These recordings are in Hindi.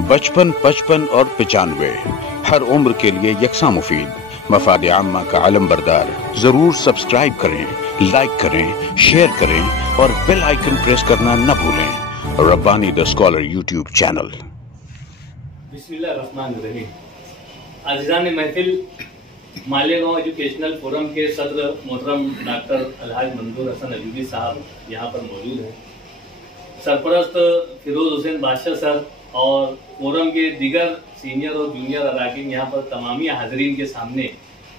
बचपन, 55 और 95 हर उम्र के लिए यकसा मुफीद। मफाद आम्मा का आलम बरदार। जरूर सब्सक्राइब करें, लाइक करें, शेयर करें और बेल आइकन प्रेस करना न भूलें। Rabbani the scholar YouTube channel. बिस्मिल्लाहिर्रहमानिर्रहीम। आज़िज़ान महफिल, मालेगांव एजुकेशनल फोरम के सदर मोहतरम डॉक्टर अलहाज मंजूर हसन अयूबी साहब यहाँ पर मौजूद हैं। सरपरस्त फिरोज हुसैन बादशाह सर और फोरम के दीगर सीनियर और जूनियर अरकान यहाँ पर तमामी हाजरीन के सामने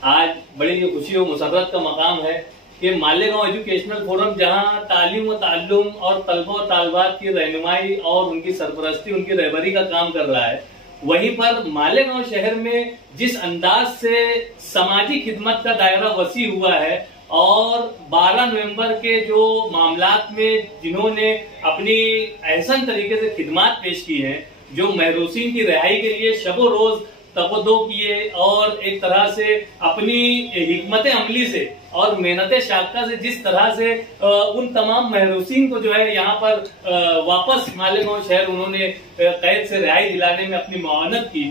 आज बड़ी खुशी और मुसर्रत का मकाम है कि मालेगांव एजुकेशनल फोरम जहाँ तालीम व ताल्लुम और तलबा और तालबात की रहनुमाई और उनकी सरपरस्ती, उनकी रहबरी का काम कर रहा है, वहीं पर मालेगांव शहर में जिस अंदाज से समाजी खिदमत का दायरा वसी हुआ है और 12 नवंबर के जो मामलात में जिन्होंने अपनी एहसन तरीके से खिदमत पेश की हैं, जो महरूसीन की रिहाई के लिए शबो रोज तवज्जो किए और एक तरह से अपनी हिकमत अमली से और मेहनत शाक्का से जिस तरह से उन तमाम महरूसीन को जो है यहाँ पर वापस मालेगांव शहर उन्होंने कैद से रिहाई दिलाने में अपनी मुआवनत की।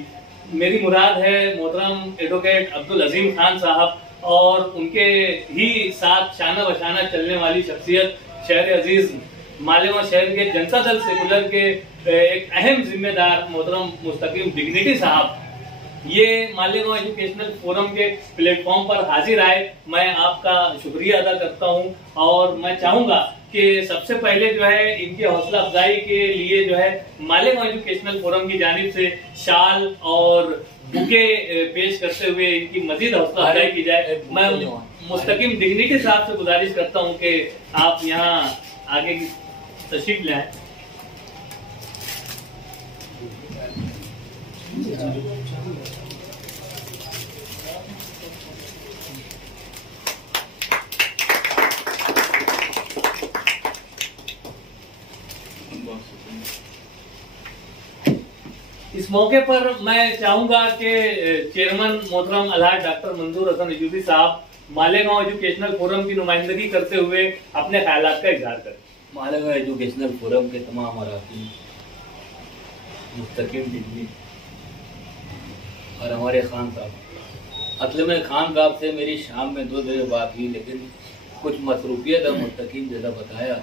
मेरी मुराद है मोहतरम एडवोकेट अब्दुल अजीम खान साहब और उनके ही साथ शाना बशाना चलने वाली शख्सियत शहर अजीज मालेगांव शहर के जनता दल सेकुलर के एक अहम जिम्मेदार मोहतरम मुस्तकीम डिग्निटी साहब, ये मालेगांव एजुकेशनल फोरम के प्लेटफॉर्म पर हाजिर आए। मैं आपका शुक्रिया अदा करता हूं और मैं चाहूंगा कि सबसे पहले जो है इनकी हौसला अफजाई के लिए जो है मालेगांव एजुकेशनल फोरम की जानिब से शाल और बुके पेश करते हुए इनकी मजीद हौसला अफजाई की जाए। मैं मुस्तकीम डिग्निटी साहब से गुजारिश करता हूं कि आप यहाँ आगे की तशरीफ लाएं। इस मौके पर मैं चाहूंगा कि चेयरमैन मोहतरम अलहाज डॉक्टर मंजूर हसन अयूबी साहब मालेगांव एजुकेशनल फोरम की नुमाइंदगी करते हुए अपने ख्यालात का इजहार करें। मालेगांव एजुकेशनल फोरम के तमाम अरकान, मुस्तकीम डिग्री और हमारे खान साहब, असल में खान साहब से मेरी शाम में 2 जगह बात हुई, लेकिन कुछ मसरूफियत और मुस्तकीम जैसा बताया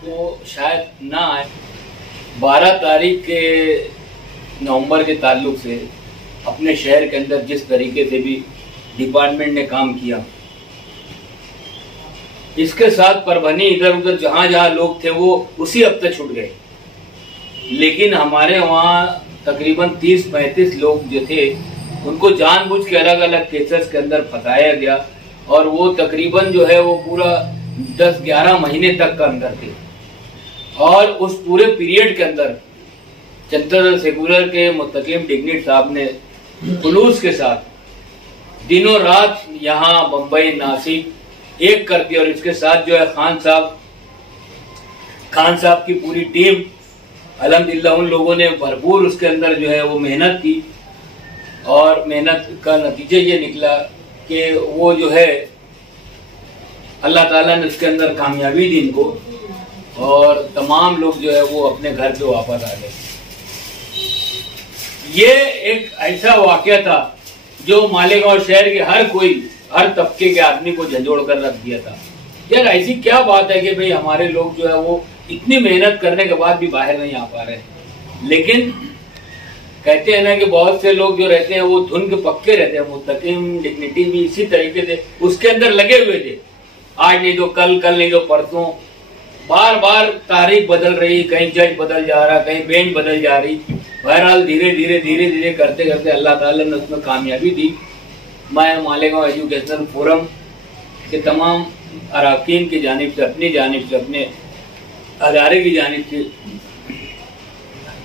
तो शायद ना आए। 12 तारीख के नवंबर के ताल्लुक से अपने शहर के अंदर जिस तरीके से भी डिपार्टमेंट ने काम किया, इसके साथ परभनी इधर उधर जहां जहां लोग थे वो उसी हफ्ते छूट गए, लेकिन हमारे वहाँ तकरीबन 30-35 लोग जो थे उनको जानबूझ के अलग अलग केसेस के अंदर फंसाया गया और वो तकरीबन जो है वो पूरा 10-11 महीने तक का अंदर थे। और उस पूरे पीरियड के अंदर जनता दल सेकुलर के मुस्तकीम डिग्निटी साहब ने खुलूस के साथ दिनों रात यहाँ बम्बई, नासिक एक कर दिया और इसके साथ जो है खान साहब की पूरी टीम, अल्हम्दुलिल्लाह उन लोगों ने भरपूर उसके अंदर जो है वो मेहनत की और मेहनत का नतीजा ये निकला कि वो जो है अल्लाह ताला ने उसके अंदर कामयाबी दी इनको और तमाम लोग जो है वो अपने घर पे वापस आ गए। ये एक ऐसा वाकया था जो मालेगांव शहर के हर तबके के आदमी को झंझोड़ कर रख दिया था। यार ऐसी क्या बात है कि भाई हमारे लोग जो है वो इतनी मेहनत करने के बाद भी बाहर नहीं आ पा रहे। लेकिन कहते हैं ना कि बहुत से लोग जो रहते हैं वो धुन के पक्के रहते हैं। मुस्तकीम डिग्निटी भी इसी तरीके से उसके अंदर लगे हुए थे। आज नहीं तो कल, कल नहीं तो परसों, बार बार तारीख बदल रही, कहीं जज बदल जा रहा, कहीं बेंच बदल जा रही। बहरहाल धीरे धीरे करते करते अल्लाह ताला ने उसमें कामयाबी दी। मैं मालेगांव एजुकेशनल फोरम के तमाम अरकान की जानिब से, अपनी जानिब से, अपने अदारे की जानिब से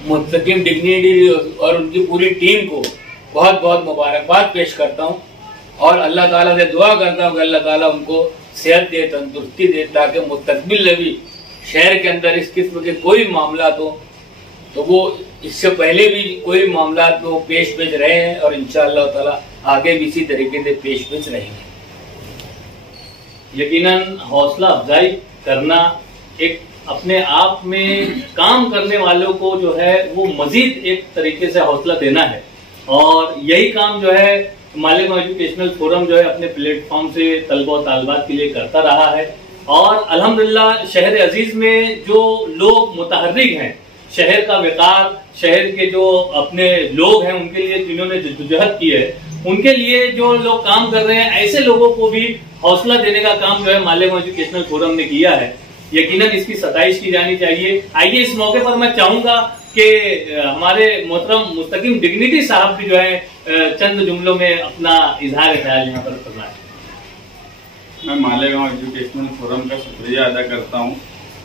मुस्तकीम डिग्निटी और उनकी पूरी टीम को बहुत बहुत मुबारकबाद पेश करता हूँ और अल्लाह ताला से दुआ करता हूँ कि अल्लाह ताला उनको सेहत दे, तंदुरुस्ती दे, ताकि मुस्तकबिल में भी शहर के अंदर इस किस्म के कोई मामला हो तो वो इससे पहले भी कोई मामला वो पेश रहे हैं और इंशाअल्लाह ताला आगे भी इसी तरीके से पेश रहेंगे। यकीनन हौसला अफजाई करना एक अपने आप में काम करने वालों को जो है वो मजीद एक तरीके से हौसला देना है। और यही काम जो है मालेगांव एजुकेशनल फोरम जो है अपने प्लेटफॉर्म से तलबा और तालबात के लिए करता रहा है। और अल्हम्दुलिल्लाह शहर अजीज में जो लोग मुतहर्रिक हैं, शहर का विकार, शहर के जो अपने लोग हैं उनके लिए जिन्होंने जद्दोजहद की है, उनके लिए जो लोग काम कर रहे हैं, ऐसे लोगों को भी हौसला देने का काम जो है मालेगांव एजुकेशनल फोरम ने किया है। यकीनन इसकी सताइश की जानी चाहिए। आइए इस मौके पर मैं चाहूंगा कि हमारे मोहतरम मुस्तकीम डिग्निटी साहब भी जो है चंद जुमलों में अपना इजहार ख्याल यहाँ पर फरमाएं। मैं मालेगांव एजुकेशनल फोरम का शुक्रिया अदा करता हूँ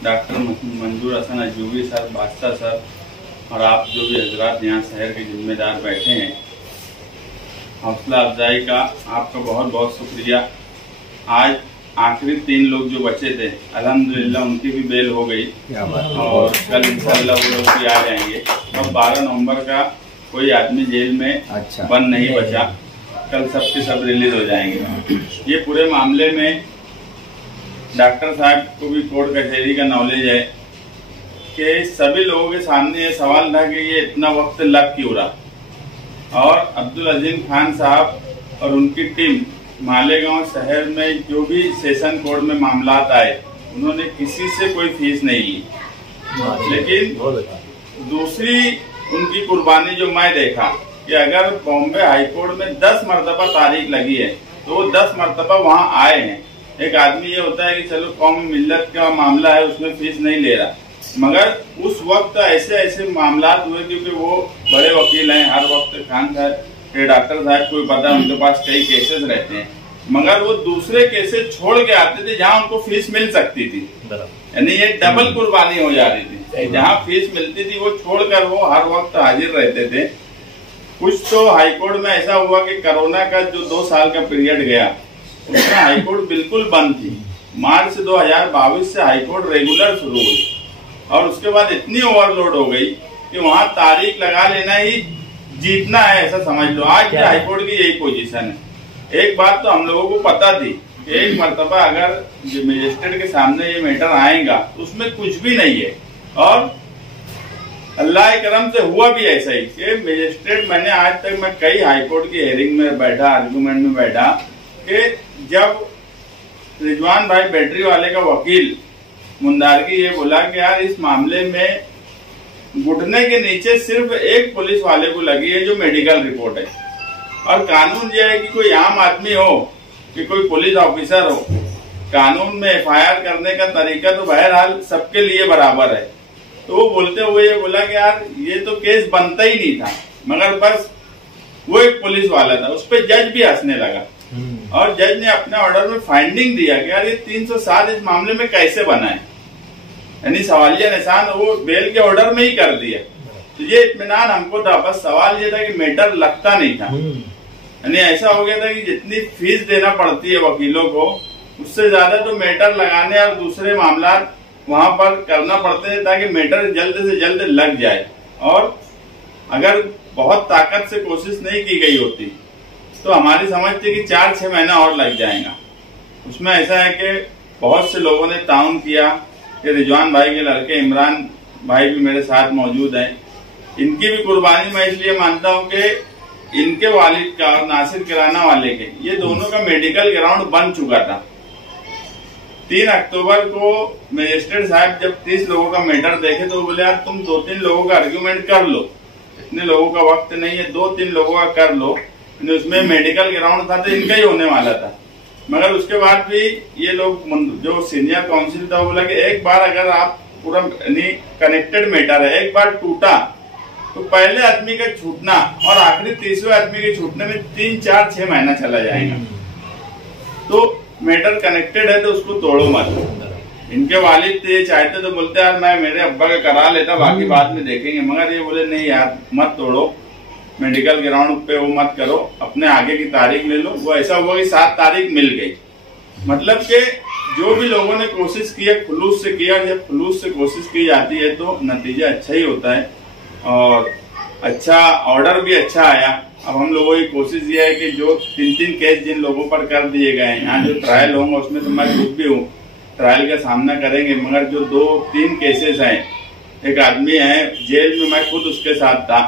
डॉक्टर मंजूर हसन अजूबी सर, बादशाह सर और आप जो भी हजरात यहाँ शहर के जिम्मेदार बैठे हैं, हौसला अफजाई का आपका बहुत बहुत शुक्रिया। आज आखिरी 3 लोग जो बचे थे अल्हम्दुलिल्लाह उनकी भी बेल हो गई और कल इंशाल्लाह वो लोग भी आ जाएंगे। अब 12 नवंबर का कोई आदमी जेल में बंद नहीं बचा, कल सबके सब रिलीज हो जाएंगे। ये पूरे मामले में डॉक्टर साहब को भी कोर्ट कचहरी का नॉलेज है कि सभी लोगों के सामने ये सवाल था कि ये इतना वक्त लग क्यों रहा। और अब्दुल अजीम खान साहब और उनकी टीम मालेगांव शहर में जो भी सेशन कोर्ट में मामलात आए, उन्होंने किसी से कोई फीस नहीं ली। लेकिन दूसरी उनकी कुर्बानी जो मैं देखा कि अगर बॉम्बे हाईकोर्ट में 10 मरतबा तारीख लगी है तो वो 10 मरतबा वहाँ आए हैं। एक आदमी ये होता है कि चलो कौमी मिल्लत का मामला है उसमें फीस नहीं ले रहा, मगर उस वक्त ऐसे ऐसे मामलात हुए क्योंकि वो बड़े वकील हैं, हर वक्त खान साहब डॉक्टर साहब को पता है उनके पास कई केसेस रहते हैं, मगर वो दूसरे केसेस छोड़ के आते थे जहाँ उनको फीस मिल सकती थी। यानी ये डबल कुर्बानी हो जा रही थी, जहाँ फीस मिलती थी वो छोड़कर वो हर वक्त हाजिर रहते थे। कुछ तो हाईकोर्ट में ऐसा हुआ कि कोरोना का जो 2 साल का पीरियड गया उसमें हाईकोर्ट बिल्कुल बंद थी। मार्च 2022 से हाईकोर्ट रेगुलर शुरू हुई और उसके बाद इतनी ओवरलोड हो गई कि वहाँ तारीख लगा लेना ही जीतना है, ऐसा समझ लो। आज के हाईकोर्ट की यही पोजीशन है। एक बात तो हम लोगों को पता थी कि एक मर्तबा अगर मजिस्ट्रेट के सामने ये मैटर आएगा तो उसमें कुछ भी नहीं है। और अल्लाह करम से हुआ भी ऐसा ही कि मजिस्ट्रेट, मैंने आज तक मैं कई हाईकोर्ट की हेयरिंग में बैठा, आर्गूमेंट में बैठा कि जब रिजवान भाई बैटरी वाले का वकील मुंदारगी ये बोला कि यार इस मामले में घुटने के नीचे सिर्फ एक पुलिस वाले को लगी है जो मेडिकल रिपोर्ट है, और कानून ये है कि कोई आम आदमी हो कि कोई पुलिस ऑफिसर हो, कानून में एफआईआर करने का तरीका तो बहरहाल सबके लिए बराबर है। तो वो बोलते हुए ये बोला कि यार ये तो केस बनता ही नहीं था, मगर बस वो एक पुलिस वाला था। उस पर जज भी हंसने लगा और जज ने अपने ऑर्डर में फाइंडिंग दिया कि यार ये 307 इस मामले में कैसे बना है, यानी सवालिया निशान वो बेल के ऑर्डर में ही कर दिया। तो ये इत्मीनान हमको था, बस सवाल ये था कि मैटर लगता नहीं था। यानी ऐसा हो गया था कि जितनी फीस देना पड़ती है वकीलों को उससे ज्यादा तो मैटर लगाने और दूसरे मामला वहां पर करना पड़ते हैं ताकि मैटर जल्द से जल्द लग जाए। और अगर बहुत ताकत से कोशिश नहीं की गई होती तो हमारी समझ थी कि 4-6 महीना और लग जाएगा। उसमें ऐसा है कि बहुत से लोगों ने ताउन किया कि रिजवान भाई के लड़के इमरान भाई भी मेरे साथ मौजूद हैं। इनकी भी कुर्बानी मैं इसलिए मानता हूं कि इनके वालिद का और नासिर किराना वाले के ये दोनों का मेडिकल ग्राउंड बन चुका था। 3 अक्टूबर को मजिस्ट्रेट साहब जब 30 लोगों का मैटर देखे तो बोले यार तुम 2-3 लोगों का आर्ग्यूमेंट कर लो, इतने लोगों का वक्त नहीं है, 2-3 लोगों का कर लो। उसमें मेडिकल ग्राउंड था तो इनका ही होने वाला था, मगर उसके बाद भी ये लोग जो सीनियर काउंसिल था वो बोला कि एक बार अगर आप पूरा कनेक्टेड मैटर है, एक बार टूटा तो पहले आदमी का छूटना और आखिरी 30वें आदमी के छूटने में 3-4-6 महीना चला जाएगा। तो मैटर कनेक्टेड है तो उसको तोड़ो मत। इनके वालिद थे ये चाहते तो बोलते यार मैं मेरे अब्बा का करा लेता, बाकी बाद में देखेंगे, मगर ये बोले नहीं यार मत तोड़ो, मेडिकल ग्राउंड पे वो मत करो, अपने आगे की तारीख ले लो। वो ऐसा हुआ कि 7 तारीख मिल गई। मतलब कि जो भी लोगों ने कोशिश की है खुलूस से किया, जब खुलूस से कोशिश की जाती है तो नतीजा अच्छा ही होता है और अच्छा ऑर्डर भी अच्छा आया। अब हम लोगों की कोशिश ये है कि जो 3-3 केस जिन लोगों पर कर दिए गए हैं, यहाँ जो ट्रायल होंगे उसमें तो मैं खुद भी हूँ, ट्रायल का सामना करेंगे, मगर जो 2-3 केसेस हैं, एक आदमी है जेल में, मैं खुद उसके साथ था,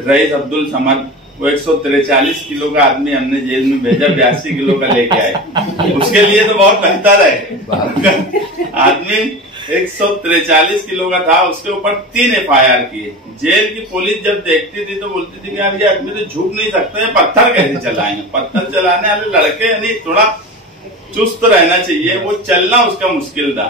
रईस अब्दुल समद, वो 143 किलो का आदमी हमने जेल में भेजा, 82 किलो का लेके आए। उसके लिए तो बहुत बेहतर है। आदमी 143 किलो का था, उसके ऊपर 3 FIR किए। जेल की पुलिस जब देखती थी तो बोलती थी कि यार ये आदमी तो झुक नहीं सकते, पत्थर कैसे चलाएंगे। पत्थर चलाने वाले लड़के यानी थोड़ा चुस्त रहना चाहिए, वो चलना उसका मुश्किल था।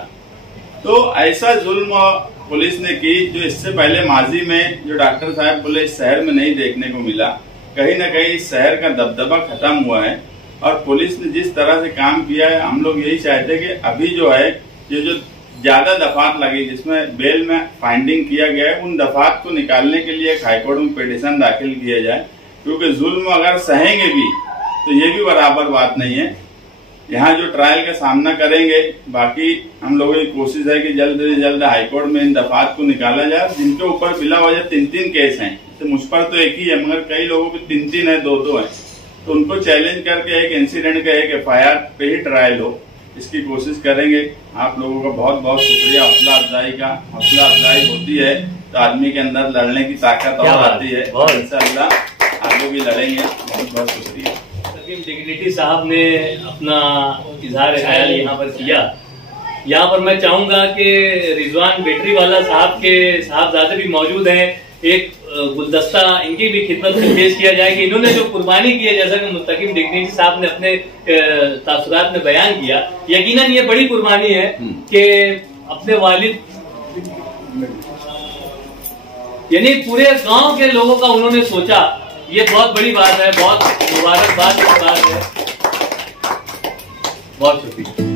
तो ऐसा जुल्म पुलिस ने की जो इससे पहले माजी में, जो डॉक्टर साहब बोले, इस शहर में नहीं देखने को मिला। कहीं ना कहीं इस शहर का दबदबा खत्म हुआ है और पुलिस ने जिस तरह से काम किया है, हम लोग यही चाहते हैं कि अभी जो है ये जो ज्यादा दफात लगी जिसमें बेल में फाइंडिंग किया गया है, उन दफात को निकालने के लिए हाईकोर्ट में पिटीशन दाखिल किया जाए, क्योंकि जुल्म अगर सहेंगे भी तो ये भी बराबर बात नहीं है। यहाँ जो ट्रायल का सामना करेंगे, बाकी हम लोगों की कोशिश है कि जल्द से जल्द हाईकोर्ट में इन दफात को निकाला जाए जिनके ऊपर बिला वजह 3-3 केस हैं। तो मुझ पर तो एक ही है, मगर कई लोगों पे 3-3 है, 2-2 है। तो उनको चैलेंज करके एक इंसिडेंट का एक FIR पे ही ट्रायल हो, इसकी कोशिश करेंगे। आप लोगों का बहुत बहुत शुक्रिया। हौसला अफजाई होती है तो आदमी के अंदर लड़ने की ताकत और आती है। इंशाअल्लाह आगे भी लड़ेंगे। बहुत बहुत शुक्रिया। डिग्निटी साहब ने अपना इजहार ख्याल यहाँ पर किया। यहाँ पर मैं चाहूंगा कि रिजवान बेटरीवाला साहब के साहबजादे भी मौजूद हैं, एक गुलदस्ता इनकी भी खिदमत में पेश किया जाए कि इन्होंने जो कुर्बानी की है, जैसा कि मुस्तकीम डिग्निटी साहब ने अपने तासुरात में बयान किया, यकीनन ये बड़ी कुर्बानी है कि अपने वालिद यानी पूरे गांव के लोगों का उन्होंने सोचा। ये बहुत बड़ी बात है, बहुत मुबारकबाद की बात है। बहुत शुक्रिया।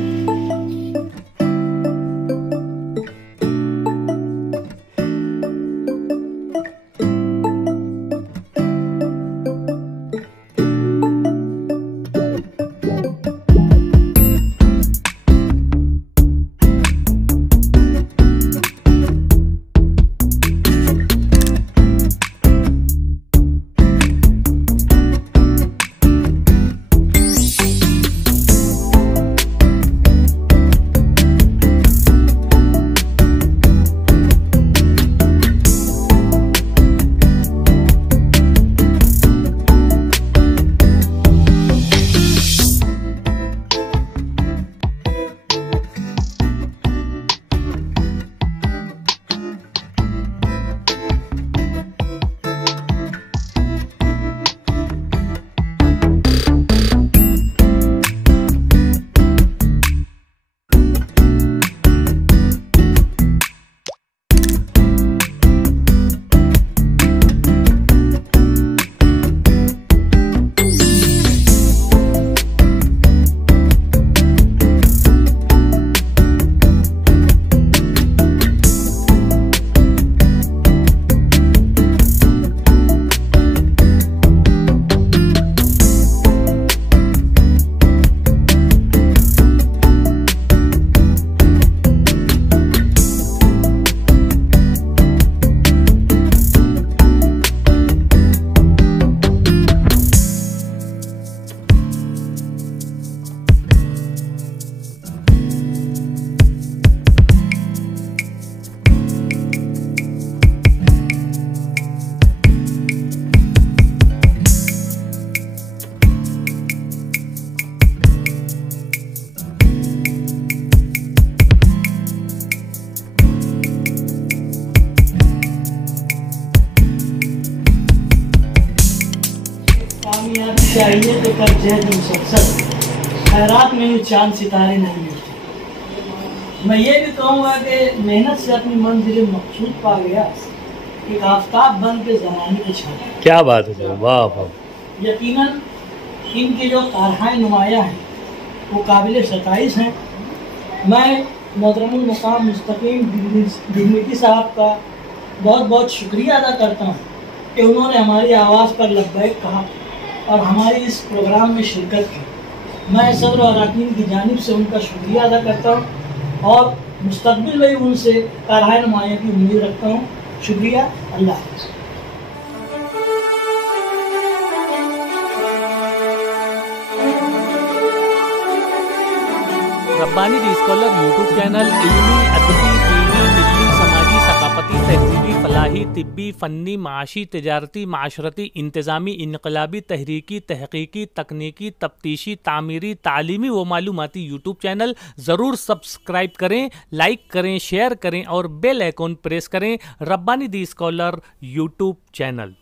चाहिए तो कर जय मुसलसल, खैरात में चांद सितारे नहीं मिलते। मैं ये भी कहूँगा कि मेहनत से अपनी मंजिल मकसूद पा गया, एक आफताब बन के ज़माने के छाया। क्या बात है सर, वाह वाह। यकीनन इनके जो कारहाय नुमाया हैं वो काबिल सताइश हैं। मैं मोहतरमुल मुकाम मुस्तकीम डिग्निटी साहब का बहुत बहुत शुक्रिया अदा करता हूँ कि उन्होंने हमारी आवाज़ पर लब्बैक कहा और हमारी इस प्रोग्राम में शिरकत की। मैं सदर और अरकान की जानिब से उनका शुक्रिया अदा करता हूँ और मुस्तक़बिल में उनसे कारहाय नुमाया की उम्मीद रखता हूँ। शुक्रिया, अल्लाह हाफ़िज़। रब्बानी दी स्कॉलर यूट्यूब चैनल इल्मी, अदबी, दीनी, मिल्ली, समाजी, सकाफती, तहजीबी, फलाही, तिब्बी, फ़न्नी, माशी, तिजारती, माशरती, इंतज़ामी, इनकलाबी, तहरीकी, तहकीकी, तकनीकी, तफ्तीशी, तामीरी, तालीमी व मालूमाती यूट्यूब चैनल ज़रूर सब्सक्राइब करें, लाइक करें, शेयर करें और बेल आइकॉन प्रेस करें। रब्बानी दी स्कॉलर यूट्यूब चैनल।